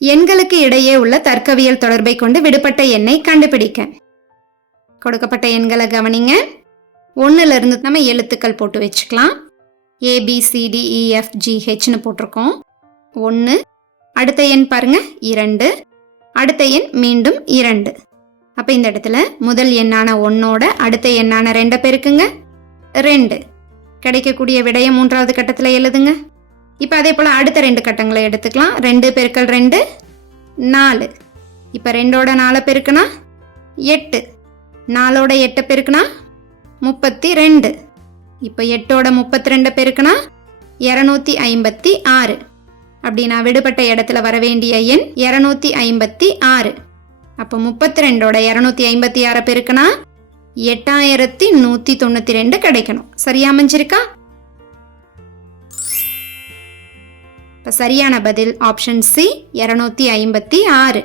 எண்களுக்கு இடையே உள்ள தர்க்கவியல் தொடர்பை கொண்டு விடுபட்ட எண்ணை கண்டுபிடிக்க. கொடுக்கப்பட்ட எண்களை கவனிங்க. ஒன்றுல இருந்து நம்ம எழுத்துக்கள் போட்டு வச்சுக்கலாம். ஏபிசிடிஇஎஃப்ஜிஹெச்னு e, போட்டிருக்கோம். ஒன்று அடுத்த எண் பாருங்க. இரண்டு. அடுத்த எண் மீண்டும் இரண்டு. அப்போ இந்த இடத்துல முதல் எண்ணான ஒன்னோட அடுத்த எண்ணான ரெண்டை பெருக்குங்க. ரெண்டு. கிடைக்கக்கூடிய விடையை மூன்றாவது கட்டத்தில் எழுதுங்க. இப்போ அதே போல் அடுத்த ரெண்டு கட்டங்களை எடுத்துக்கலாம். ரெண்டு பெருக்கள் ரெண்டு நாலு. இப்போ ரெண்டோட நாலை பெருக்குனா எட்டு. நாலோட எட்டை பெருக்குனா முப்பத்தி ரெண்டு இப்போ எட்டோட முப்பத்தி ரெண்டை பெருக்குனா இரநூத்தி ஐம்பத்தி ஆறு. அப்படின்னா விடுபட்ட இடத்துல வர வேண்டிய எண் இரநூத்தி ஐம்பத்தி ஆறு. அப்போ முப்பத்தி ரெண்டோட இரநூத்தி ஐம்பத்தி ஆறை பெருக்குனா எட்டாயிரத்தி நூற்றி தொண்ணூற்றி ரெண்டு கிடைக்கணும். சரியா அமைஞ்சிருக்கா? இப்போ சரியான பதில் ஆப்ஷன் சி இரநூத்தி ஐம்பத்தி ஆறு.